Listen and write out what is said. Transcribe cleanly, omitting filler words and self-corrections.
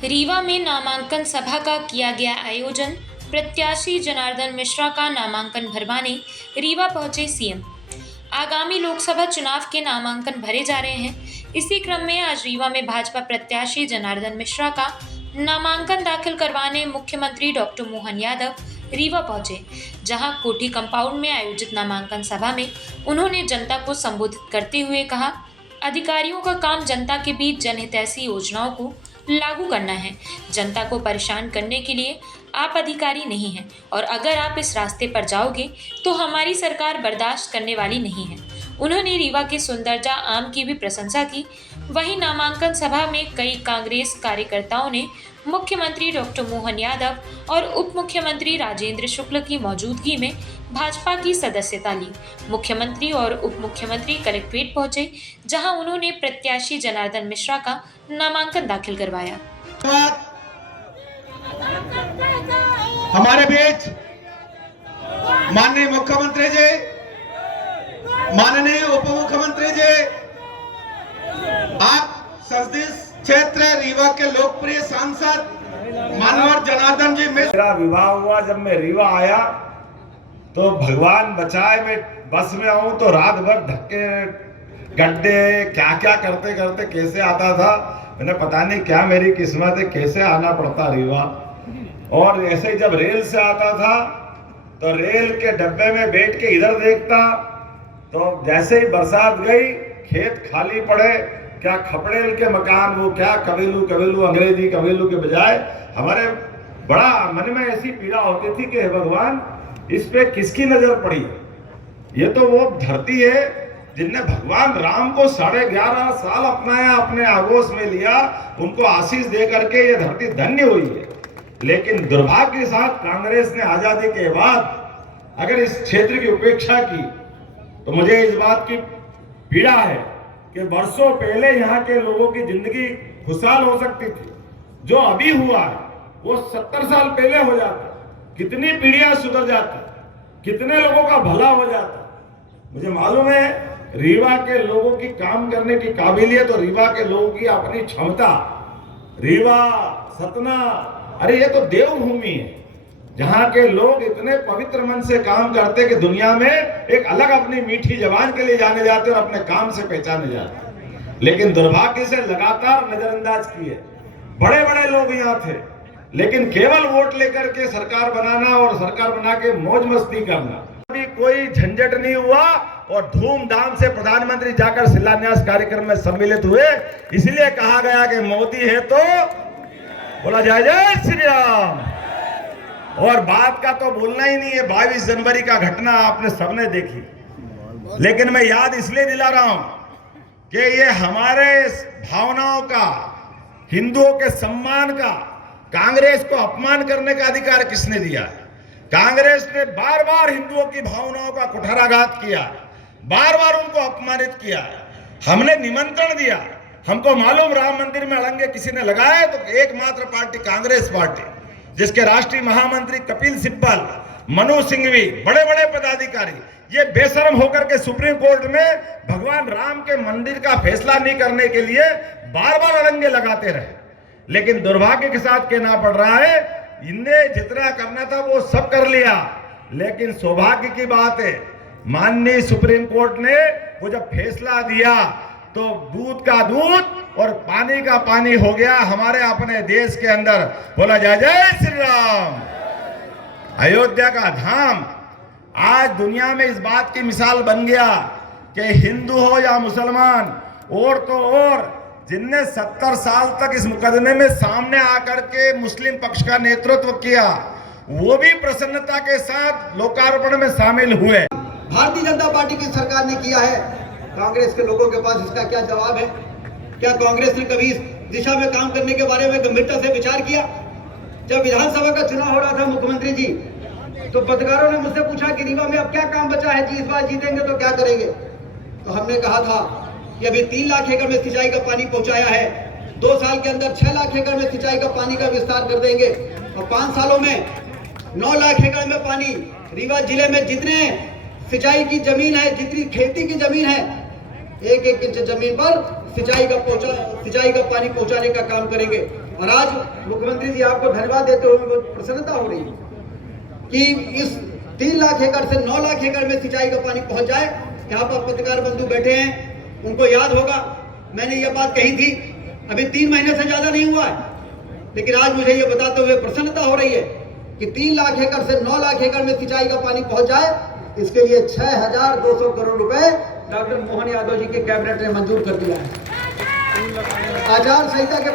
रीवा में नामांकन सभा का किया गया आयोजन। प्रत्याशी जनार्दन मिश्रा का नामांकन भरवाने रीवा पहुंचे सीएम। आगामी लोकसभा चुनाव के नामांकन भरे जा रहे हैं। इसी क्रम में आज रीवा में भाजपा प्रत्याशी जनार्दन मिश्रा का नामांकन दाखिल करवाने मुख्यमंत्री डॉक्टर मोहन यादव रीवा पहुंचे, जहां कोठी कंपाउंड में आयोजित नामांकन सभा में उन्होंने जनता को संबोधित करते हुए कहा, अधिकारियों का काम जनता के बीच जनहितैषी योजनाओं को लागू करना है। जनता को परेशान करने के लिए आप अधिकारी नहीं हैं और अगर आप इस रास्ते पर जाओगे तो हमारी सरकार बर्दाश्त करने वाली नहीं है। उन्होंने रीवा के सुंदरजा आम की भी प्रशंसा की। वहीं नामांकन सभा में कई कांग्रेस कार्यकर्ताओं ने मुख्यमंत्री डॉक्टर मोहन यादव और उप मुख्यमंत्री राजेंद्र शुक्ल की मौजूदगी में भाजपा की सदस्यता ली। मुख्यमंत्री और उप मुख्यमंत्री कलेक्ट्रेट पहुंचे, जहां उन्होंने प्रत्याशी जनार्दन मिश्रा का नामांकन दाखिल करवाया। हमारे बीच माननीय मुख्यमंत्री जी, माननीय उप मुख्यमंत्री जी, आप संसदीय क्षेत्र रीवा के लोकप्रिय सांसद मानवर जनार्दन जी मिश्रा। मेरा विवाह हुआ, जब मैं रीवा आया तो भगवान बचाए मैं बस में आऊं तो रात भर धक्के गड्ढे क्या क्या करते करते कैसे आता था। मैंने पता नहीं क्या मेरी किस्मत है, कैसे आना पड़ता रीवा। और ऐसे ही जब रेल से आता था तो रेल के डब्बे में बैठ के इधर देखता तो जैसे ही बरसात गई खेत खाली पड़े, क्या खपड़ेल के मकान, वो क्या कबीलू कबीलू अंग्रेजी कबीलू के बजाय हमारे बड़ा मन में ऐसी पीड़ा होती थी कि भगवान इस पे किसकी नजर पड़ी। ये तो वो धरती है जिनने भगवान राम को 11.5 साल अपनाया, अपने आगोश में लिया, उनको आशीष दे करके ये धरती धन्य हुई है। लेकिन दुर्भाग्य के साथ कांग्रेस ने आजादी के बाद अगर इस क्षेत्र की उपेक्षा की तो मुझे इस बात की पीड़ा है कि वर्षों पहले यहाँ के लोगों की जिंदगी खुशहाल हो सकती थी। जो अभी हुआ है वो 70 साल पहले हो जाता, कितनी पीढ़ियां सुधर जाती, कितने लोगों का भला हो जाता। मुझे मालूम है रीवा के लोगों की काम करने की काबिलियत और रीवा के लोगों की अपनी क्षमता। रीवा, सतना, अरे ये तो देवभूमि है जहां के लोग इतने पवित्र मन से काम करते कि दुनिया में एक अलग अपनी मीठी जबान के लिए जाने जाते और अपने काम से पहचाने जाते। लेकिन दुर्भाग्य से लगातार नजरअंदाज किए। बड़े बड़े लोग यहाँ थे, लेकिन केवल वोट लेकर के सरकार बनाना और सरकार बना के मौज मस्ती करना, अभी कोई झंझट नहीं हुआ। और धूमधाम से प्रधानमंत्री जाकर शिलान्यास कार्यक्रम में सम्मिलित हुए। इसलिए कहा गया कि मोदी है तो बोला जय जय श्री राम। और बात का तो बोलना ही नहीं है, 22 जनवरी का घटना आपने सबने देखी। लेकिन मैं याद इसलिए दिला रहा हूं कि ये हमारे भावनाओं का, हिंदुओं के सम्मान का, कांग्रेस को अपमान करने का अधिकार किसने दिया है? कांग्रेस ने बार बार हिंदुओं की भावनाओं का कुठाराघात किया, बार बार उनको अपमानित किया। हमने निमंत्रण दिया, हमको मालूम राम मंदिर में अड़ंगे किसी ने लगाए तो एकमात्र पार्टी कांग्रेस पार्टी, जिसके राष्ट्रीय महामंत्री कपिल सिब्बल, मनु सिंघवी, बड़े बड़े पदाधिकारी ये बेशर्म होकर के सुप्रीम कोर्ट में भगवान राम के मंदिर का फैसला नहीं करने के लिए बार बार अड़ंगे लगाते रहे। लेकिन दुर्भाग्य के साथ कहना पड़ रहा है, इनने जितना करना था वो सब कर लिया। लेकिन सौभाग्य की बात है, माननीय सुप्रीम कोर्ट ने वो जब फैसला दिया तो दूध का दूध और पानी का पानी हो गया हमारे अपने देश के अंदर। बोला जय जय श्री राम। अयोध्या का धाम आज दुनिया में इस बात की मिसाल बन गया कि हिंदू हो या मुसलमान, और तो और जिनने 70 साल तक इस मुकदमे में सामने आकर के मुस्लिम पक्ष का नेतृत्व किया, वो भी प्रसन्नता के साथ लोकार्पण में शामिल हुए। भारतीय जनता पार्टी की सरकार ने किया है, कांग्रेस के लोगों के पास इसका क्या जवाब है? क्या कांग्रेस ने कभी इस दिशा में काम करने के बारे में गंभीरता से विचार किया? जब विधानसभा का चुनाव हो रहा था मुख्यमंत्री जी, तो पत्रकारों ने मुझसे पूछा कि रीवा में अब क्या काम बचा है जी, इस बार जीतेंगे तो क्या करेंगे? तो हमने कहा था कि अभी 3 लाख एकड़ में सिंचाई का पानी पहुंचाया है, 2 साल के अंदर 6 लाख एकड़ में सिंचाई का पानी का विस्तार कर देंगे और 5 सालों में 9 लाख एकड़ में पानी। रीवा जिले में जितने सिंचाई की जमीन है, जितनी खेती की जमीन है, 1-1 इंच जमीन पर सिंचाई का पानी पहुंचाने का काम करेंगे। और आज मुख्यमंत्री जी आपको धन्यवाद देते हुए बहुत प्रसन्नता हो रही है कि इस 3 लाख एकड़ से 9 लाख एकड़ में सिंचाई का पानी पहुंच जाए। यहाँ पर पत्रकार बंधु बैठे हैं, उनको याद होगा मैंने ये बात कही थी, अभी 3 महीने से ज्यादा नहीं हुआ है, लेकिन आज मुझे ये बताते हुए प्रसन्नता हो रही है कि 3 लाख एकड़ से 9 लाख एकड़ में सिंचाई का पानी पहुंच जाए। इसके लिए 6,200 करोड़ रुपए डॉक्टर मोहन यादव जी के कैबिनेट ने मंजूर कर दिया है। आचार संहिता के